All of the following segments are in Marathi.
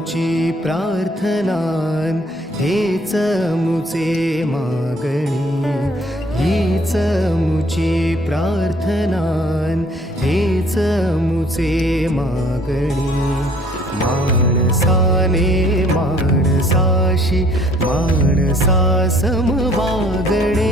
मुची प्रार्थनान हेच मुचे मागणी हीच मुची प्रार्थनान हेच मुचे मागणी माणसाने माणसाशी माणसा समवागणे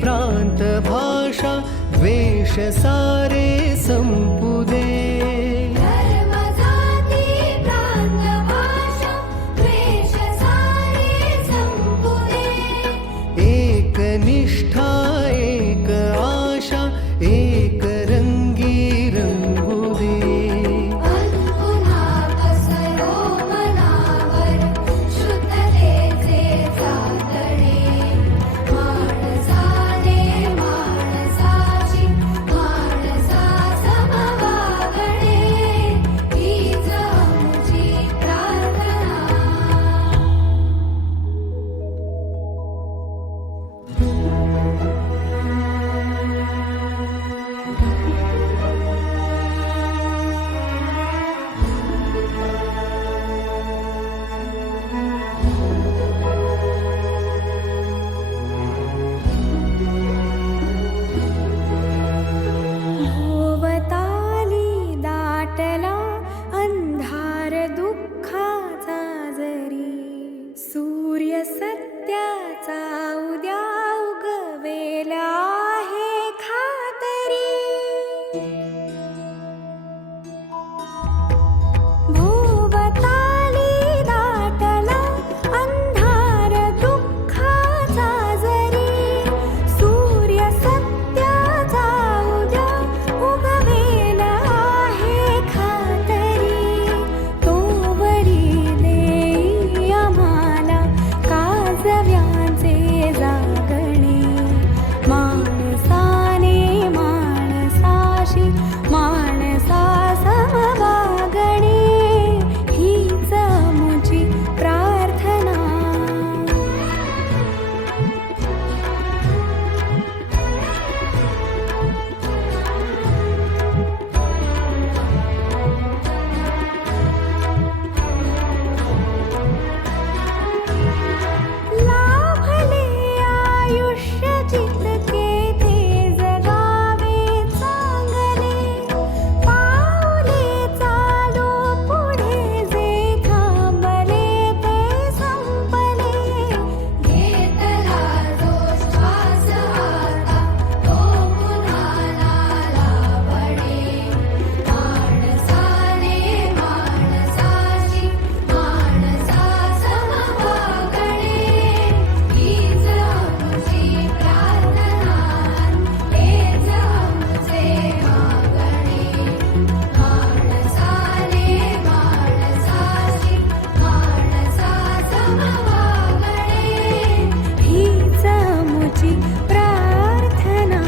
प्रांत भाषा द्वेष सारे संपू दे धर्म जाती प्रांत भाषा द्वेष सारे संपू दे एक निष्ठा एक आशा एक रंगी रंगू दे पुन्हा पसरो मनावर शुद्धतेचे चांदणे सूर्य सत्याचा उद्या उगवेला आहे खातरी भोवताली दाटला अंधार दुःखाचा जरी सूर्य सत्याचा उद्या उगवेला आहे खातरी तोवरी देई आम्हाला काजव्यांचे जागणे माणसाने माणसाशी माणसा समवागणे हीच मुची प्रार्थना लाभले आयुष्य जितके ते जगावे चांगले पाऊले चालू पुढे जे थांबले ते संपले घेतला जो श्वास आता तो पुन्हा लाभणे माणसाने माणसाशी माणसा समवागणे हीच आमची प्रार्थना हेच आमचे मागणे माणसाने माणसाशी माणसा समवागणे हीच आमची प्रार्थना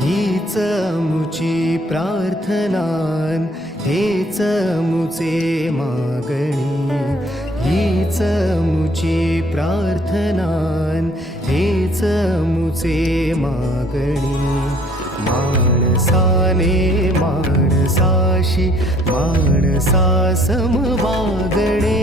हीच मुची प्रार्थनान हेच मुचे मागणी हीच मुची प्रार्थनान हेच मुचे मागणी माणसाने माणसाशी माणसा समवागणे